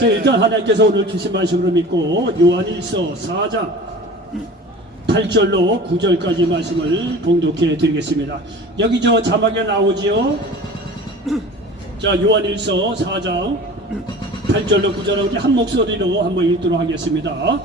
자, 일단 하나님께서 오늘 주신 말씀으로 믿고 요한일서 4장 8절로 9절까지 말씀을 봉독해 드리겠습니다. 여기 저 자막에 나오지요. 자, 요한일서 4장 8절로 9절로 한 목소리로 한번 읽도록 하겠습니다.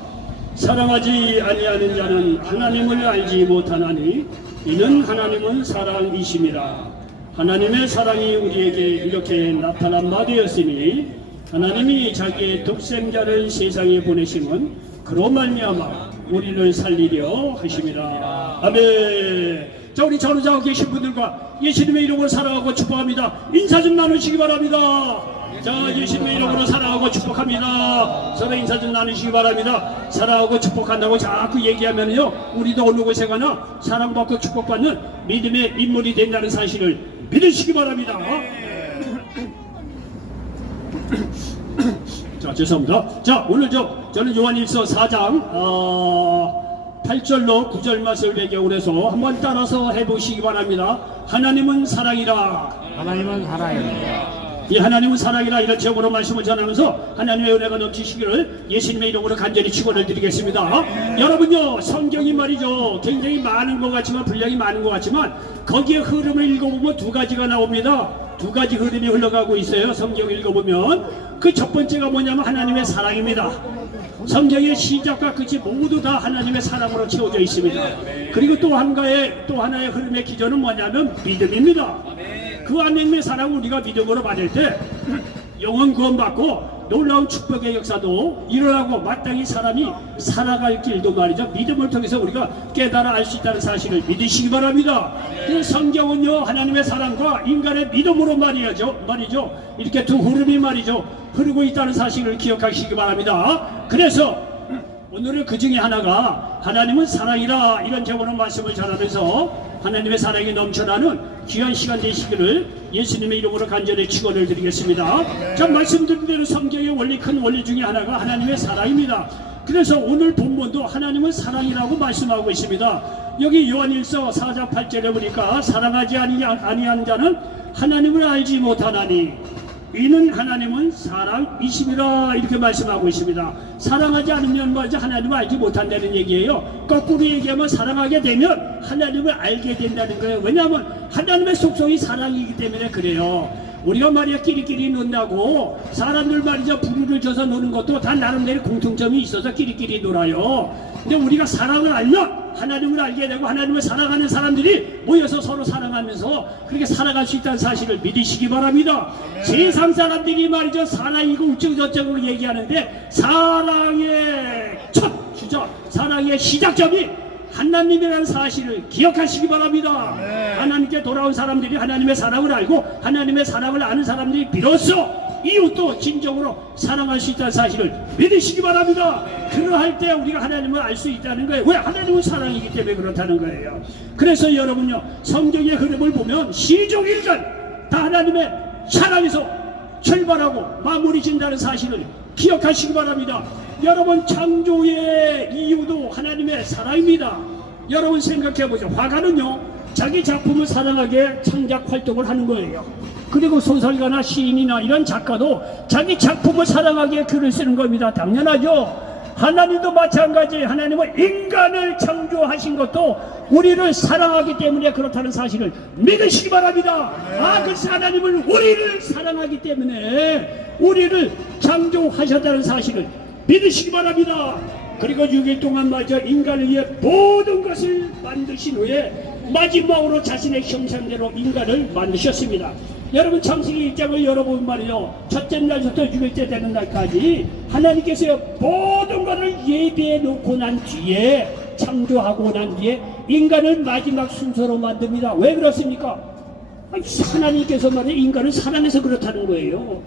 사랑하지 아니하는 자는 하나님을 알지 못하나니 이는 하나님은 사랑이심이라. 하나님의 사랑이 우리에게 이렇게 나타난 바 되었으니 하나님이 자기의 독생자를 세상에 보내심은 그로 말미암아 우리를 살리려 하심이라. 아멘. 자, 우리 전우자고 계신 분들과 예수님의 이름으로 사랑하고 축복합니다. 인사 좀 나누시기 바랍니다. 자, 예수님의 이름으로 사랑하고 축복합니다. 서로 인사 좀 나누시기 바랍니다. 사랑하고 축복한다고 자꾸 얘기하면요, 우리도 어느 곳에 가나 사랑받고 축복받는 믿음의 인물이 된다는 사실을 믿으시기 바랍니다. 자, 죄송합니다. 자, 오늘 저는 요한일서 4장 8절로 9절 말씀을 배경으로 해서 한번 따라서 해보시기 바랍니다. 하나님은 사랑이라. 하나님은 사랑이라. 이 하나님은 사랑이라 이런 제목으로 말씀을 전하면서 하나님의 은혜가 넘치시기를 예수님의 이름으로 간절히 축원을 드리겠습니다. 여러분요, 성경이 말이죠, 굉장히 많은 것 같지만, 분량이 많은 것 같지만 거기에 흐름을 읽어보면 두 가지가 나옵니다. 두 가지 흐름이 흘러가고 있어요. 성경을 읽어보면 그 첫 번째가 뭐냐면 하나님의 사랑입니다. 성경의 시작과 끝이 모두 다 하나님의 사랑으로 채워져 있습니다. 그리고 또 하나의 흐름의 기전은 뭐냐면 믿음입니다. 그 하나님의 사랑을 우리가 믿음으로 받을 때 영원 구원받고 놀라운 축복의 역사도 일어나고 마땅히 사람이 살아갈 길도 말이죠, 믿음을 통해서 우리가 깨달아 알 수 있다는 사실을 믿으시기 바랍니다. 그 성경은요, 하나님의 사랑과 인간의 믿음으로 말이죠, 이렇게 두 흐름이 말이죠 흐르고 있다는 사실을 기억하시기 바랍니다. 그래서 오늘은 그 중에 하나가 하나님은 사랑이라 이런 제목으로 말씀을 전하면서 하나님의 사랑이 넘쳐나는 귀한 시간 되시기를 예수님의 이름으로 간절히 축원을 드리겠습니다. 자, 말씀드린 대로 성경의 큰 원리 중에 하나가 하나님의 사랑입니다. 그래서 오늘 본문도 하나님은 사랑이라고 말씀하고 있습니다. 여기 요한일서 4장 8절에 보니까 사랑하지 아니하는 자는 하나님을 알지 못하나니 이는 하나님은 사랑이심이라 이렇게 말씀하고 있습니다. 사랑하지 않으면 말이죠, 하나님을 알지 못한다는 얘기예요. 거꾸로 얘기하면 사랑하게 되면 하나님을 알게 된다는 거예요. 왜냐하면 하나님의 속성이 사랑이기 때문에 그래요. 우리가 말이야 끼리끼리 논다고 사람들 말이죠 부르를 져서 노는 것도 다 나름대로 공통점이 있어서 끼리끼리 놀아요. 근데 우리가 사랑을 알면 하나님을 알게 되고 하나님을 사랑하는 사람들이 모여서 서로 사랑하면서 그렇게 살아갈 수 있다는 사실을 믿으시기 바랍니다. 세상 사람들이 말이죠 사랑이고 우쩌고저쩌고 얘기하는데 사랑의 사랑의 시작점이 하나님이라는 사실을 기억하시기 바랍니다. 하나님께 돌아온 사람들이 하나님의 사랑을 알고 하나님의 사랑을 아는 사람들이 비로소 이웃도 진정으로 사랑할 수 있다는 사실을 믿으시기 바랍니다. 그러할 때 우리가 하나님을 알 수 있다는 거예요. 왜? 하나님은 사랑이기 때문에 그렇다는 거예요. 그래서 여러분요, 성경의 흐름을 보면 시종일관 다 하나님의 사랑에서 출발하고 마무리 진다는 사실을 기억하시기 바랍니다. 여러분, 창조의 이유도 하나님의 사랑입니다. 여러분 생각해보죠. 화가는요 자기 작품을 사랑하게 창작 활동을 하는 거예요. 그리고 소설가나 시인이나 이런 작가도 자기 작품을 사랑하게 글을 쓰는 겁니다. 당연하죠. 하나님도 마찬가지. 하나님은 인간을 창조하신 것도 우리를 사랑하기 때문에 그렇다는 사실을 믿으시기 바랍니다. 그래서 하나님은 우리를 사랑하기 때문에 우리를 창조하셨다는 사실을 믿으시기 바랍니다. 그리고 6일 동안 마저 인간을 위해 모든 것을 만드신 후에 마지막으로 자신의 형상대로 인간을 만드셨습니다. 여러분, 창세기 1장을 열어보면 말이요, 첫째 날부터 6일째 되는 날까지 하나님께서 모든 것을 예비해 놓고 난 뒤에, 창조하고 난 뒤에 인간을 마지막 순서로 만듭니다. 왜 그렇습니까? 하나님께서 말이요 인간을 사랑해서 그렇다는 거예요.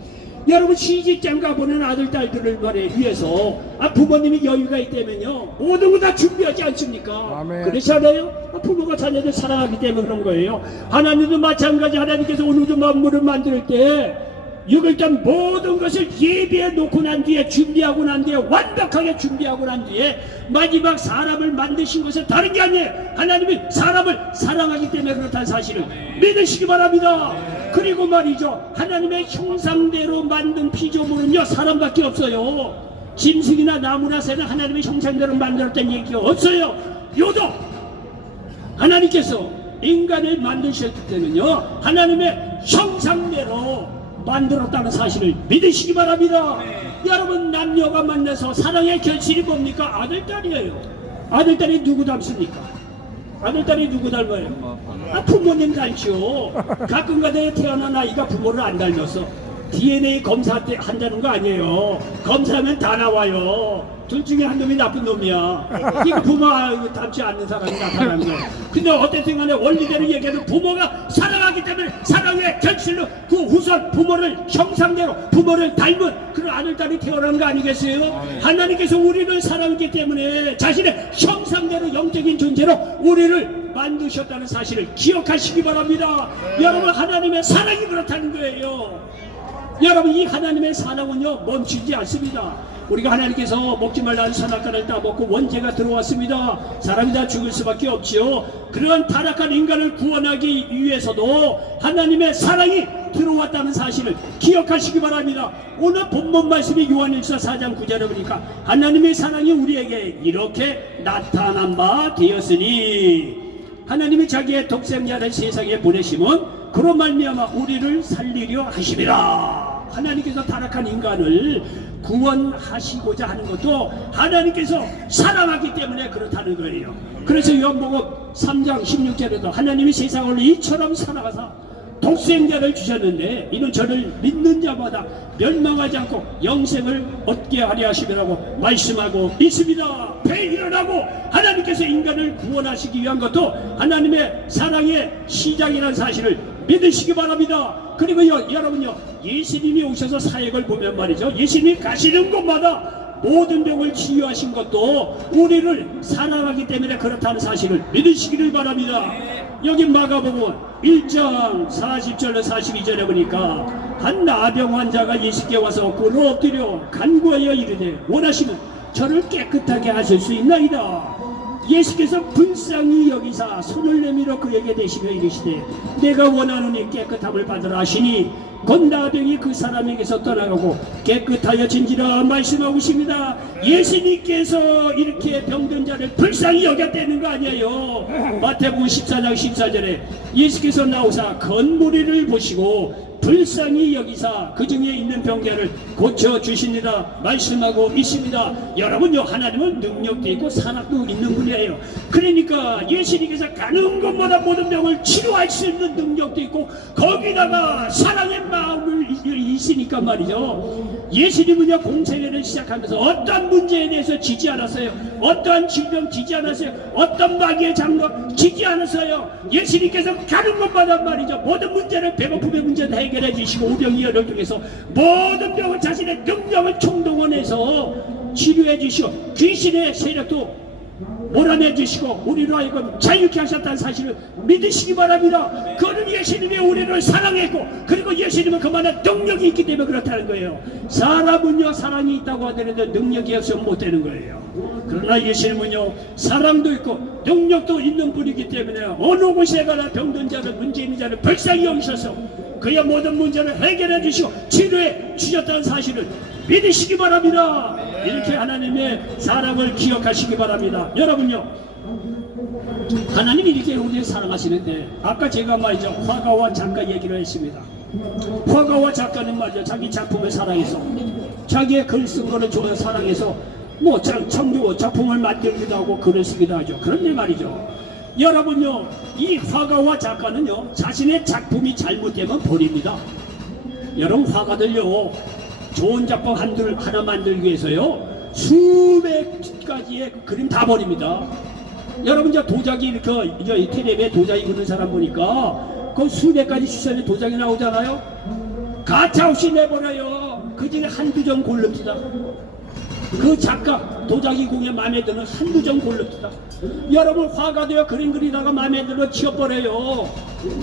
여러분, 시집장 가보는 아들, 딸들을 위해서 부모님이 여유가 있다면요 모든 거 다 준비하지 않습니까? 아멘. 그렇잖아요. 부모가 자녀들 사랑하기 때문에 그런 거예요. 하나님도 마찬가지. 하나님께서 오늘 만물을 만들 때 6일간 모든 것을 예비해 놓고 난 뒤에 준비하고 난 뒤에 완벽하게 준비하고 난 뒤에 마지막 사람을 만드신 것은 다른 게 아니에요. 하나님이 사람을 사랑하기 때문에 그렇다는 사실을 믿으시기 바랍니다. 그리고 말이죠, 하나님의 형상대로 만든 피조물은요 사람밖에 없어요. 짐승이나 나무나 새는 하나님의 형상대로 만들었다는 얘기가 없어요. 요도 하나님께서 인간을 만드셨을 때는요 하나님의 형상대로 만들었다는 사실을 믿으시기 바랍니다. 여러분, 남녀가 만나서 사랑의 결실이 뭡니까? 아들딸이에요. 아들딸이 누구 닮습니까? 아들딸이 누구 닮아요? 부모님 닮죠. 가끔가다 태어난 아이가 부모를 안 닮았어. DNA 검사 때 한다는 거 아니에요. 검사하면 다 나와요. 둘 중에 한 놈이 나쁜 놈이야. 이거 부모 닮지 않는 사람이 나타나는 거예요. 근데 어쨌든 간에 원리대로 얘기해도 부모가 사랑하기 때문에 사랑의 결실로 그 후손 부모를 형상대로 부모를 닮은 그런 아들딸이 태어난 거 아니겠어요? 하나님께서 우리를 사랑하기 때문에 자신의 형상대로 영적인 존재로 우리를 만드셨다는 사실을 기억하시기 바랍니다. 여러분, 하나님의 사랑이 그렇다는 거예요. 여러분, 이 하나님의 사랑은요 멈추지 않습니다. 우리가 하나님께서 먹지 말라는 선악과를 따먹고 원죄가 들어왔습니다. 사람이 다 죽을 수밖에 없지요. 그런 타락한 인간을 구원하기 위해서도 하나님의 사랑이 들어왔다는 사실을 기억하시기 바랍니다. 오늘 본문 말씀이 요한일서 4장 9절에 보니까 하나님의 사랑이 우리에게 이렇게 나타난 바 되었으니 하나님이 자기의 독생자를 세상에 보내심은 그로 말미암아 우리를 살리려 하심이라. 하나님께서 타락한 인간을 구원하시고자 하는 것도 하나님께서 사랑하기 때문에 그렇다는 거예요. 그래서 요한복음 3장 16절에도 하나님이 세상을 이처럼 사랑하사 독생자를 주셨는데 이는 저를 믿는 자마다 멸망하지 않고 영생을 얻게 하려 하심이라고 말씀하고 있습니다. 배 일어나고 하나님께서 인간을 구원하시기 위한 것도 하나님의 사랑의 시작이라는 사실을 믿으시기 바랍니다. 그리고 여러분요, 예수님이 오셔서 사역을 보면 말이죠, 예수님이 가시는 곳마다 모든 병을 치유하신 것도 우리를 사랑하기 때문에 그렇다는 사실을 믿으시기를 바랍니다. 여기 마가복음 1장 40절로 42절에 보니까 한 나병 환자가 예수께 와서 꿇어 엎드려 간구하여 이르되 원하시면 저를 깨끗하게 하실 수 있나이다. 예수께서 불쌍히 여기사 손을 내밀어 그에게 대시며 이르시되 내가 원하노니 깨끗함을 받으라 하시니 곧 나병이 그 사람에게서 떠나가고 깨끗하여진지라 말씀하고 있습니다. 예수님께서 이렇게 병든 자를 불쌍히 여겼다는 거 아니에요. 마태복음 14장 14절에 예수께서 나오사 건무리를 보시고 불쌍히 여기사 그 중에 있는 병자를 고쳐주십니다 말씀하고 있습니다. 여러분요, 하나님은 능력도 있고 사랑도 있는 분이에요. 그러니까 예수님께서 가는 곳마다 모든 병을 치료할 수 있는 능력도 있고 거기다가 사랑의 마음을 있으니까 말이죠. 예수님은요 공생애를 시작하면서 어떤 문제에 대해서 지지 않았어요. 어떠한 질병 지지 않았어요. 어떤 마귀의 장로 지지 않았어요. 예수님께서 가는 곳마다 말이죠, 모든 문제를 배고픔의 문제를 해결해 주시고 오병이어를 통해서 모든 병을 자신의 능력을 총동원해서 치료해 주시고 귀신의 세력도 몰아내 주시고 우리로 하여금 자유케 하셨다는 사실을 믿으시기 바랍니다. 그는 예수님이 우리를 사랑했고 그리고 예수님은 그만한 능력이 있기 때문에 그렇다는 거예요. 사람은요 사랑이 있다고 하더라도 능력이 없으면 못 되는 거예요. 그러나 예수님은요 사랑도 있고 능력도 있는 분이기 때문에 어느 곳에 가나 병든 자를 문제 있는 자를 불쌍히 여기셔서 그의 모든 문제를 해결해 주시고 치료해 주셨다는 사실을 믿으시기 바랍니다. 이렇게 하나님의 사랑을 기억하시기 바랍니다. 여러분요, 하나님이 이렇게 우리를 사랑하시는데 아까 제가 말이죠 화가와 작가 얘기를 했습니다. 화가와 작가는 말이죠 자기 작품을 사랑해서 자기의 글 쓴 거를 좋아해 사랑해서 뭐 창조 작품을 만들기도 하고 글을 쓰기도 하죠. 그런데 말이죠, 여러분요, 이 화가와 작가는요 자신의 작품이 잘못되면 버립니다. 여러분, 화가들요 좋은 작품 하나 만들기 위해서요 수백 가지의 그림 다 버립니다. 여러분, 이제 도자기 이렇게 이제 텔레비에 도자기 그리는 사람 보니까 그 수백 가지 추천의 도자기 나오잖아요. 가차없이 내버려요. 그 중에 한두 점 고릅니다. 그 작가 도자기 공예 마음에 드는 한두 점 골랐다. 여러분 화가 되어 그림 그리다가 마음에 들어 지워버려요.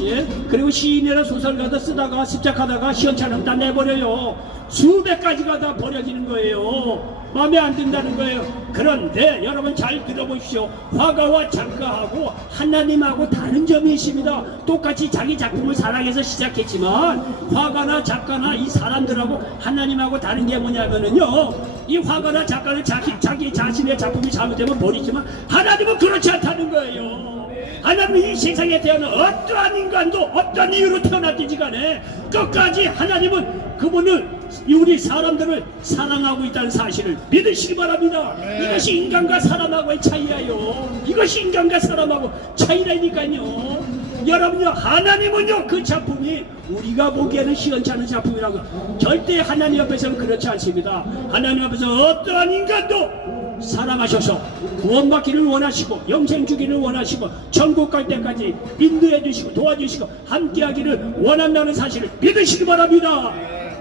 예? 그리고 시인이나 소설가도 쓰다가 습작하다가 시원찮은 다 내버려요. 수백 가지가 다 버려지는 거예요. 마음에 안 든다는 거예요. 그런데 여러분 잘 들어보십시오. 화가와 작가하고 하나님하고 다른 점이 있습니다. 똑같이 자기 작품을 사랑해서 시작했지만 화가나 작가나 이 사람들하고 하나님하고 다른 게 뭐냐면은요, 이 화가나 작가는 자기 자신의 작품이 잘못되면 버리지만 하나님은 그렇지 않다는 거예요. 하나님은 이 세상에 태어난 어떠한 인간도 어떤 이유로 태어났든지 간에 끝까지 하나님은 그분을 우리 사람들을 사랑하고 있다는 사실을 믿으시기 바랍니다. 이것이 인간과 사람하고의 차이예요. 이것이 인간과 사람하고 차이라니까요. 여러분요, 하나님은요 그 작품이 우리가 보기에는 시원찮은 작품이라고, 절대 하나님 앞에서는 그렇지 않습니다. 하나님 앞에서 어떠한 인간도 사랑하셔서 구원받기를 원하시고 영생 주기를 원하시고 천국 갈 때까지 인도해 주시고 도와주시고 함께하기를 원한다는 사실을 믿으시기 바랍니다.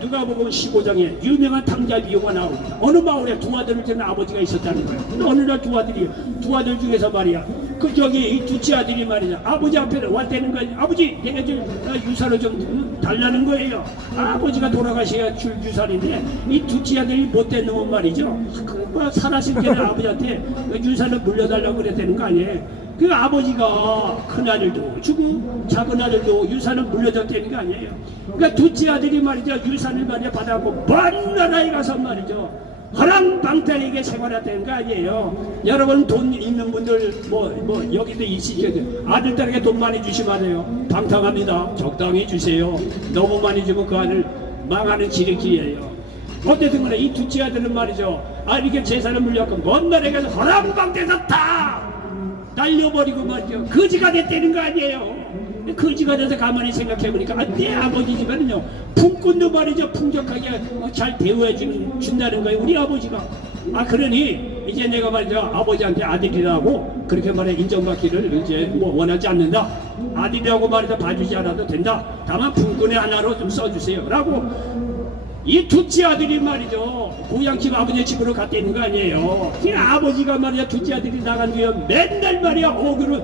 누가복음 15장에 유명한 탕자 비유가 나옵니다. 어느 마을에 두 아들을 두는 아버지가 있었다는 거예요. 어느 날 두 아들 중에서 말이야, 그 저기 이 둘째 아들이 말이야, 아버지 앞에 왔다는 거예요. 아버지 내가 좀 유산을 좀 달라는 거예요. 아버지가 돌아가셔야 줄 유산인데 이 둘째 아들이 못된 놈은 말이죠, 그 살았을 때는 아버지한테 유산을 물려달라고 그랬다는 거 아니에요. 그 아버지가 큰 아들도 주고 작은 아들도 유산을 물려줬다는 거 아니에요. 그러니까 둘째 아들이 말이죠, 유산을 말이야 받아갖고 먼 나라에 가서 말이죠 허랑방탕하게 생활했다는 거 아니에요. 여러분 돈 있는 분들 뭐 여기도 있으시죠. 아들들에게 돈 많이 주시면 안 돼요. 방탕합니다. 적당히 주세요. 너무 많이 주면 그 아들 망하는 지름길이에요. 어쨌든 간에 이 둘째 아들은 말이죠, 이렇게 재산을 물려갖고 먼 나라에 가서 허랑방탕에서 다 날려버리고 말이죠, 거지가 됐다는 거 아니에요. 거지가 돼서 가만히 생각해보니까 내 아버지지만은요 품꾼도 말이죠 풍족하게 잘 대우해 준다는 거예요, 우리 아버지가. 그러니 이제 내가 말이죠 아버지한테 아들이라고 그렇게 말해 인정받기를 이제 뭐 원하지 않는다. 아들이라고 말이죠 봐주지 않아도 된다. 다만 품꾼의 하나로 좀 써주세요 라고 이 둘째 아들이 말이죠 고향집 아버지 집으로 갔다 있는 거 아니에요. 그 아버지가 말이야 둘째 아들이 나간 뒤에 맨날 말이야 오그를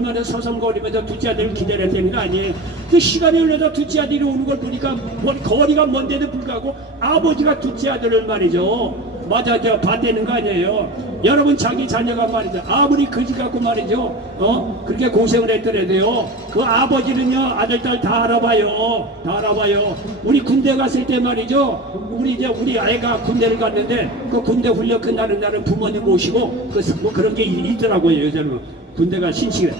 말이야 서성거리면서 둘째 아들을 기다렸다는 거 아니에요. 그 시간이 흘러서 둘째 아들이 오는 걸 보니까 거리가 먼데도 불구하고 아버지가 둘째 아들을 말이죠 봤다는 거 아니에요. 여러분 자기 자녀가 말이죠 아무리 거지 같고 말이죠 그렇게 고생을 했더라도요 그 아버지는요 아들 딸 다 알아봐요. 우리 군대 갔을 때 말이죠 우리 아이가 군대를 갔는데 그 군대 훈련 끝나는 날은 부모님 모시고 뭐 그런 게 있더라고요. 요새는 군대가 신식해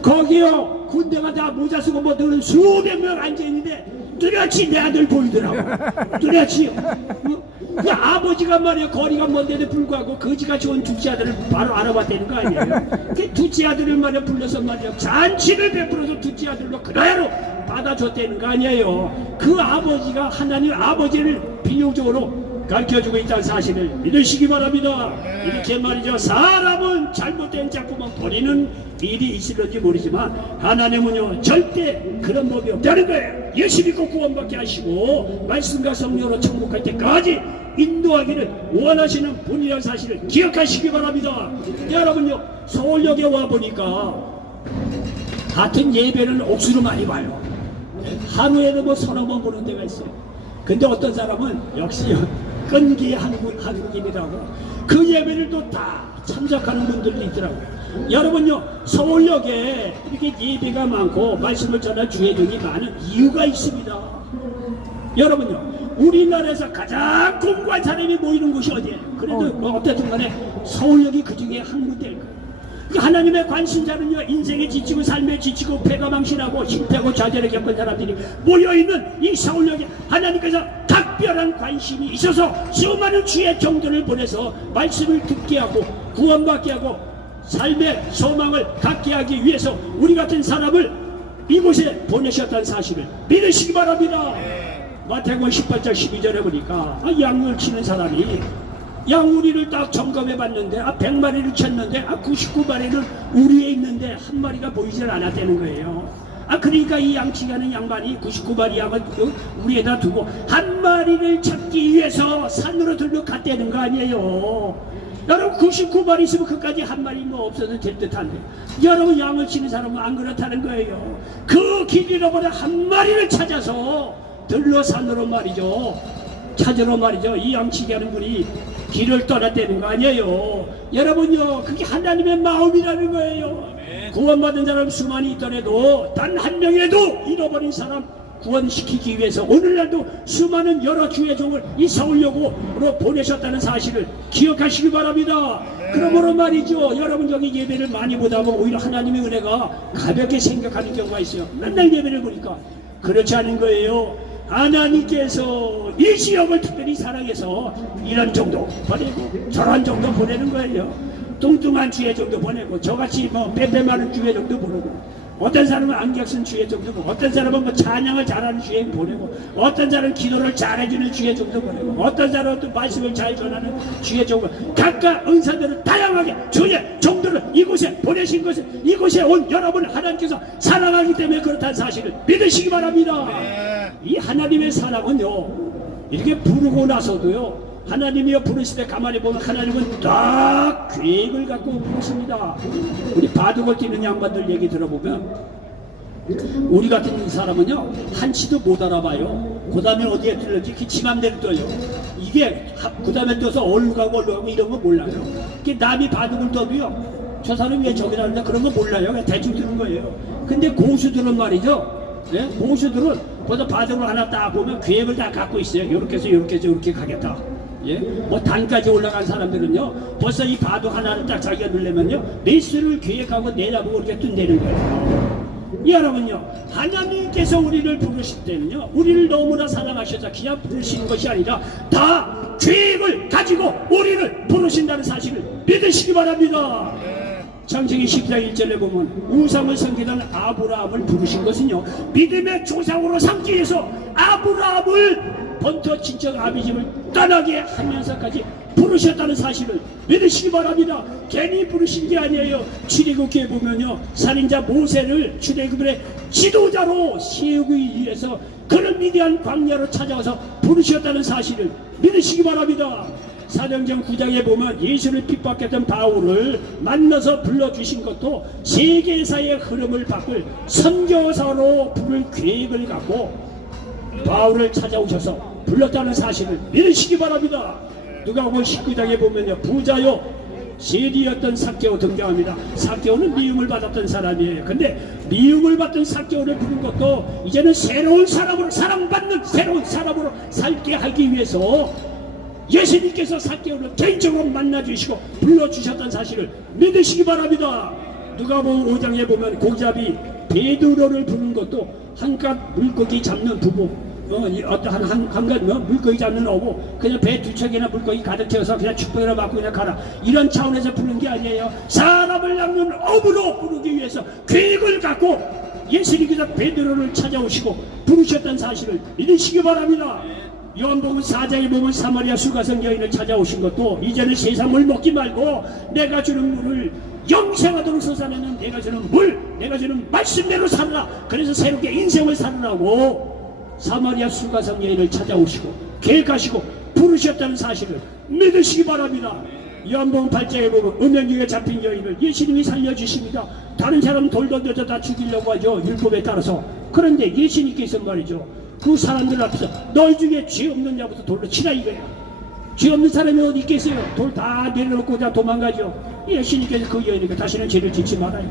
거기요 군대가 다 모자 쓰고 뭐 들은 수백 명 앉아있는데 뚜렷이 내 아들 보이더라고. 뚜렷이 그 아버지가 말이야 거리가 먼데도 불구하고 거지같이 온 둘째 아들을 바로 알아봤다는 거 아니에요. 그 둘째 아들을 말이야 불러서 말이야 잔치를 베풀어서 둘째 아들로 그대로 받아줬다는 거 아니에요. 그 아버지가 하나님 아버지를 비유적으로 가르쳐주고 있다는 사실을 믿으시기 바랍니다. 이렇게 말이죠 사람은 잘못된 작품은 버리는 일이 있을지 모르지만 하나님은요 절대 그런 법이 없다는 거예요. 예수 믿고 구원받게 하시고 말씀과 성령으로 천국 갈 때까지 인도하기를 원하시는 분이라는 사실을 기억하시기 바랍니다. 여러분요 서울역에 와보니까 같은 예배를 옥수로 많이 봐요. 하루에도 뭐 서너 번 보는 데가 있어요. 근데 어떤 사람은 역시 끈기 한국인이라고 그 예배를 또 다 참석하는 분들도 있더라고요. 여러분요 서울역에 이렇게 예배가 많고 말씀을 전할 주회중이 많은 이유가 있습니다. 여러분요 우리나라에서 가장 공부한 사람이 모이는 곳이 어디예요? 그래도 어쨌든 간에 서울역이 그 중에 한 군데일 거예요. 하나님의 관심자는요 인생에 지치고 삶에 지치고 배가 망신하고 실패하고 좌절을 겪은 사람들이 모여있는 이 서울역에 하나님께서 각별한 관심이 있어서 수많은 주의 종들을 보내서 말씀을 듣게 하고 구원받게 하고 삶의 소망을 갖게 하기 위해서 우리 같은 사람을 이곳에 보내셨다는 사실을 믿으시기 바랍니다. 마태복음 18장 12절에 보니까 양을 치는 사람이 양우리를 딱 점검해 봤는데 100마리를 쳤는데 99마리는 우리에 있는데 한 마리가 보이질 않았다는 거예요. 그러니까 이 양치기하는 양반이 99마리 양을 우리에다 두고 한 마리를 잡기 위해서 산으로 들고 갔다는 거 아니에요. 여러분 99마리 있으면 그까지 한 마리 뭐 없어도 될 듯한데 여러분 양을 치는 사람은 안 그렇다는 거예요. 그 길 잃어버린 한 마리를 찾아서 들러 산으로 말이죠. 찾으러 말이죠. 이 양치기 하는 분이 길을 떠났다는 거 아니에요. 여러분요, 그게 하나님의 마음이라는 거예요. 구원받은 사람 수많이 있더라도 단 한 명이라도 잃어버린 사람 구원시키기 위해서 오늘날도 수많은 여러 주의 종을 이 서울역으로 보내셨다는 사실을 기억하시기 바랍니다. 그러므로 말이죠, 여러분 여기 예배를 많이 보다 보면 오히려 하나님의 은혜가 가볍게 생각하는 경우가 있어요. 맨날 예배를 보니까. 그렇지 않은 거예요. 하나님께서 이 지역을 특별히 사랑해서 이런 정도 보내고 저런 정도 보내는 거예요. 뚱뚱한 주의 정도 보내고 저같이 뭐 빼빼 많은 주의 정도 보내고, 어떤 사람은 안경 쓴 주의 정도 보내고, 어떤 사람은 뭐 찬양을 잘하는 주의 보내고, 어떤 사람은 기도를 잘해주는 주의 정도 보내고, 어떤 사람은 또 말씀을 잘 전하는 주의 정도, 각각 은사들을 다양하게 주의 정도를 이곳에 보내신 것은 이곳에 온 여러분 하나님께서 사랑하기 때문에 그렇다는 사실을 믿으시기 바랍니다. 이 하나님의 사랑은요, 이렇게 부르고 나서도요, 하나님이여 부르실 때 가만히 보면 하나님은 딱 계획을 갖고 부르십니다. 우리 바둑을 뛰는 양반들 얘기 들어보면 우리 같은 사람은요 한치도 못 알아봐요. 그 다음에 어디에 들는지 지 맘대로 떠요. 이게 그 다음에 떠서 어디로 가고 이런 거 몰라요. 남이 바둑을 떠도요, 저 사람이 왜 저기 나는데 그런 거 몰라요. 그냥 대충 뜨는 거예요. 근데 고수들은 말이죠, 네? 고수들은 벌써 바둑을 하나 딱 보면 계획을 다 갖고 있어요. 요렇게 해서 요렇게 해서 요렇게 가겠다. 예? 뭐 단까지 올라간 사람들은요 벌써 이 바둑 하나를 딱 자기가 누르면요 매수를 계획하고 내다보고 이렇게 뜬다는 거예요. 여러분요, 하나님께서 우리를 부르실 때는요 우리를 너무나 사랑하셔서 그냥 부르시는 것이 아니라 다 계획을 가지고 우리를 부르신다는 사실을 믿으시기 바랍니다. 창세기 14장 1절에 보면 우상을 섬기던 아브라함을 부르신 것은요 믿음의 조상으로 삼기 위해서 아브라함을 번터 친척 아비집을 떠나게 하면서까지 부르셨다는 사실을 믿으시기 바랍니다. 괜히 부르신 게 아니에요. 출애굽기에 보면요 살인자 모세를 출애굽의 지도자로 세우기 위해서 그를 미디안 광야로 찾아와서 부르셨다는 사실을 믿으시기 바랍니다. 사도행전 9장에 보면 예수를 핍박했던 바울을 만나서 불러주신 것도 세계사의 흐름을 바꿀 선교사로 부를 계획을 갖고 바울을 찾아오셔서 불렀다는 사실을 믿으시기 바랍니다. 누가복음 19장에 보면요 부자요 세리였던 삭개오 등장합니다. 삭개오는 미움을 받았던 사람이에요. 근데 미움을 받던 삭개오를 부른 것도 이제는 새로운 사람으로, 사랑받는 새로운 사람으로 살게 하기 위해서 예수님께서 삭개오를 개인적으로 만나주시고 불러주셨던 사실을 믿으시기 바랍니다. 누가복음 5장에 보면 고잡이 베드로를 부른 것도 한갓 물고기 잡는 부부, 어떤 한갓 물고기 잡는 어부, 그냥 배 두 척이나 물고기 가득 채워서 그냥 축복이나 받고 그냥 가라, 이런 차원에서 부른 게 아니에요. 사람을 낚는 어부로 부르기 위해서 계획을 갖고 예수님께서 베드로를 찾아오시고 부르셨던 사실을 믿으시기 바랍니다. 요한복음 4장에 보면 사마리아 수가성 여인을 찾아오신 것도 이제는 세상 물 먹지 말고 내가 주는 물을 영생하도록 솟아내는 내가 주는 물, 내가 주는 말씀대로 살아라. 그래서 새롭게 인생을 살아라고 사마리아 수가성 여인을 찾아오시고 계획하시고 부르셨다는 사실을 믿으시기 바랍니다. 요한복음 8장에 보면 음행중에 잡힌 여인을 예수님이 살려주십니다. 다른 사람은 돌 던져서 다 죽이려고 하죠, 율법에 따라서. 그런데 예수님께서 말이죠 그 사람들 앞에서 너희 중에 죄 없는 자부터 돌로 치라 이거예요. 죄 없는 사람이 어디 있겠어요? 돌 다 내려놓고 그냥 도망가죠. 예수님께서 그 여인에게 다시는 죄를 짓지 말아요.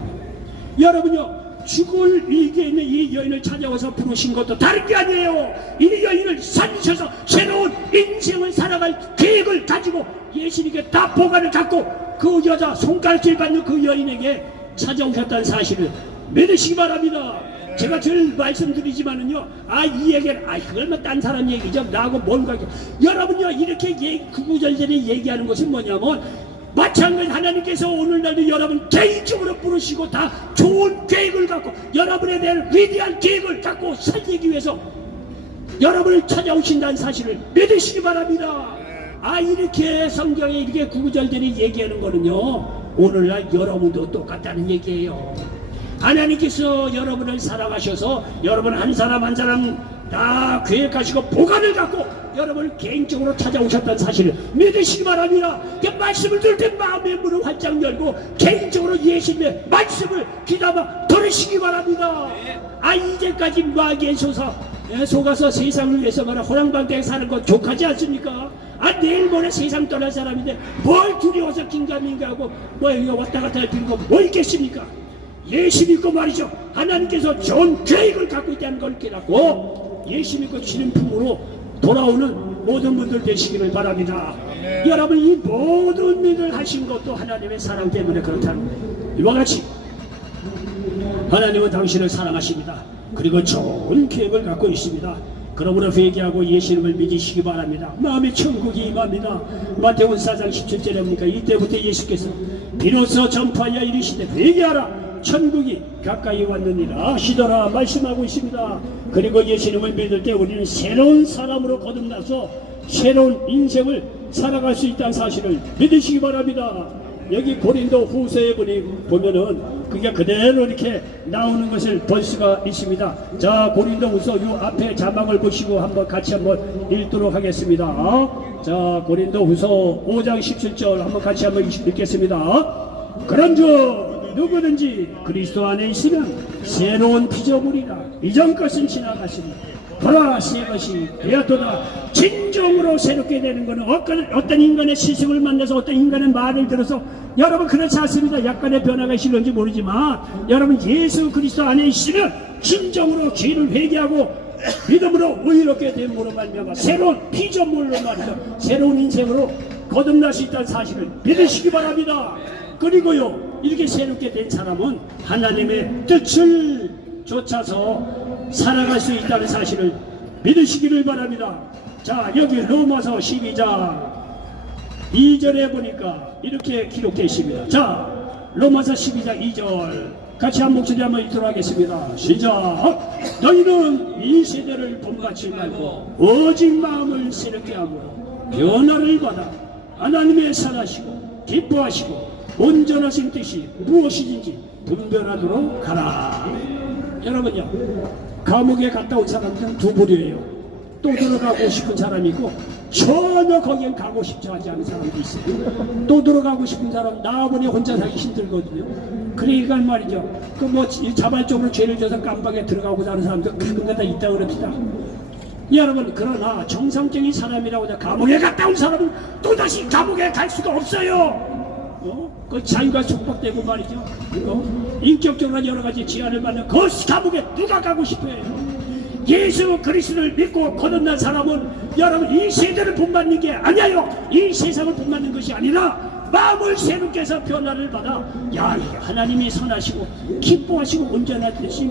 여러분요, 죽을 위기에 있는 이 여인을 찾아와서 부르신 것도 다른 게 아니에요. 이 여인을 살리셔서 새로운 인생을 살아갈 계획을 가지고 예수님께 다 보관을 갖고 그 여자 손가락질 받는 그 여인에게 찾아오셨다는 사실을 믿으시기 바랍니다. 제가 늘 말씀드리지만은요, 이 얘기는, 그걸 뭐 딴 사람 얘기죠. 나하고 뭔가. 여러분요, 이렇게 구구절절히 얘기하는 것은 뭐냐면, 마찬가지 하나님께서 오늘날도 여러분 개인적으로 부르시고 다 좋은 계획을 갖고 여러분에 대한 위대한 계획을 갖고 살리기 위해서 여러분을 찾아오신다는 사실을 믿으시기 바랍니다. 이렇게 성경에 이렇게 구구절절히 얘기하는 거는요, 오늘날 여러분도 똑같다는 얘기예요. 하나님께서 여러분을 사랑하셔서 여러분 한 사람 한 사람 다 계획하시고 보관을 갖고 여러분을 개인적으로 찾아오셨다는 사실을 믿으시기 바랍니다. 그 말씀을 들을 때 마음의 문을 활짝 열고 개인적으로 예수님의 말씀을 귀담아 들으시기 바랍니다. 아, 이제까지 마귀의 속아서 세상을 위해서 말하 호랑방대에 사는 것 족하지 않습니까? 아, 내일 모레 세상 떠날 사람인데 뭘 두려워서 긴가민가하고 뭐 여기 왔다 갔다 할 필요가 뭐 있겠습니까? 예수 믿고 말이죠. 하나님께서 좋은 계획을 갖고 있다는 걸 깨닫고 예수 믿고 주님 품으로 돌아오는 모든 분들 되시기를 바랍니다. 여러분, 이 모든 일을 하신 것도 하나님의 사랑 때문에 그렇다는 거예요. 이와 같이 하나님은 당신을 사랑하십니다. 그리고 좋은 계획을 갖고 있습니다. 그러므로 회개하고 예수님을 믿으시기 바랍니다. 마음의 천국이 임합니다. 마태복음 4장 17절에 뭡니까? 이때부터 예수께서 비로소 전파하여 이르시되 회개하라, 천국이 가까이 왔느니라 하시더라 말씀하고 있습니다. 그리고 예수님을 믿을 때 우리는 새로운 사람으로 거듭나서 새로운 인생을 살아갈 수 있다는 사실을 믿으시기 바랍니다. 여기 고린도 후서에 보면은 그게 그대로 이렇게 나오는 것을 볼 수가 있습니다. 자, 고린도 후서 요 앞에 자막을 보시고 한번 같이 한번 읽도록 하겠습니다. 자, 고린도 후서 5장 17절 한번 같이 한번 읽겠습니다. 그런즉 누구든지 그리스도 안에 있으면 새로운 피조물이라, 이전 것은 지나갔으니 보라 새 것이 되었도다. 진정으로 새롭게 되는 것은 어떤 인간의 시승을 만나서 어떤 인간의 말을 들어서 여러분 그렇지 않습니다. 약간의 변화가 있을는지 모르지만 여러분 예수 그리스도 안에 있으면 진정으로 죄를 회개하고 믿음으로 의롭게 됨으로 말미암아 새로운 피조물로 말이죠, 새로운 인생으로 거듭날 수 있다는 사실을 믿으시기 바랍니다. 그리고요, 이렇게 새롭게 된 사람은 하나님의 뜻을 쫓아서 살아갈 수 있다는 사실을 믿으시기를 바랍니다. 자, 여기 로마서 12장 2절에 보니까 이렇게 기록되어 있습니다. 자, 로마서 12장 2절 같이 한 목소리 한번 읽도록 하겠습니다. 시작. 너희는 이 세대를 본받지 말고 오직 마음을 새롭게 함으로 변화를 받아 하나님의 선하시고 기뻐하시고 온전하신 뜻이 무엇이든지 분별하도록 가라. 여러분요, 감옥에 갔다 온 사람들은 두 부류예요. 또 들어가고 싶은 사람이 있고 전혀 거기엔 가고 싶지 않은 사람도 있어요. 또 들어가고 싶은 사람, 나보니 혼자 살기 힘들거든요. 그러니까 말이죠, 그 뭐 자발적으로 죄를 져서 깜빡에 들어가고 사는 사람도 가끔가다 있다고 그럽니다. 여러분, 그러나 정상적인 사람이라고 해서 감옥에 갔다 온 사람은 또다시 감옥에 갈 수가 없어요. 그 자유가束縛되고 말이죠. 인격적으로 여러 가지 제한을 받는 그 감옥에 누가 가고 싶어요? 예수 그리스도를 믿고 거듭난 사람은 여러분 이 세대를 본받는 게 아니에요. 이 세상을 본받는 것이 아니라 마음을 새롭게 해서 변화를 받아, 야, 하나님이 선하시고 기뻐하시고 온전한 뜻이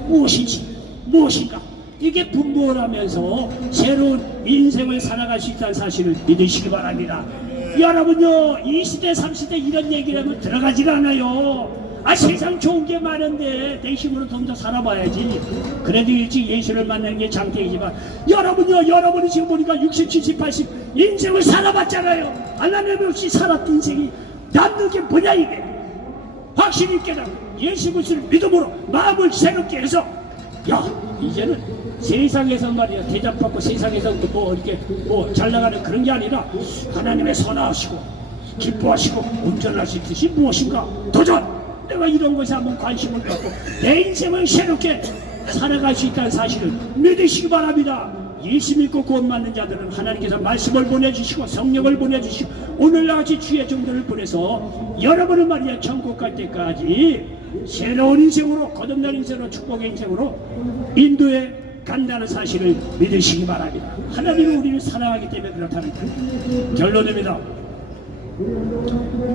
무엇인가, 이게 분별하면서 새로운 인생을 살아갈 수 있다는 사실을 믿으시기 바랍니다. 여러분요, 20대 30대 이런 얘기를 하면 들어가질 않아요. 아, 세상 좋은 게 많은데 내 힘으로 좀 더 살아봐야지. 그래도 일찍 예수를 만나는 게 장땡이지만 여러분요, 여러분이 지금 보니까 60, 70, 80 인생을 살아봤잖아요. 하나님 없이 살았던 인생이 남는 게 뭐냐, 이게 확실히 깨닫고 예수 그리스도를 믿음으로 마음을 새롭게 해서, 야, 이제는 세상에서 말이야 대접받고 세상에서 뭐 이렇게 뭐 잘 나가는 그런 게 아니라 하나님의 선하시고 기뻐하시고 온전하신 뜻이 무엇인가, 도전! 내가 이런 것에 한번 관심을 갖고 내 인생을 새롭게 살아갈 수 있다는 사실을 믿으시기 바랍니다. 예수 믿고 구원 받는 자들은 하나님께서 말씀을 보내주시고 성령을 보내주시고 오늘날같이 주의 종들을 보내서 여러분을 말이야 천국 갈 때까지 새로운 인생으로, 거듭난 인생으로, 축복의 인생으로 인도해 간다는 사실을 믿으시기 바랍니다. 하나님은 우리를 사랑하기 때문에 그렇다는 거예요. 결론입니다.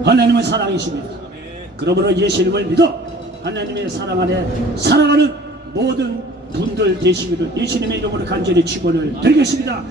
하나님은 사랑이십니다. 그러므로 예수님을 믿어 하나님의 사랑 안에 살아가는 모든 분들 되시기를 예수님의 이름으로 간절히 축원을 드리겠습니다.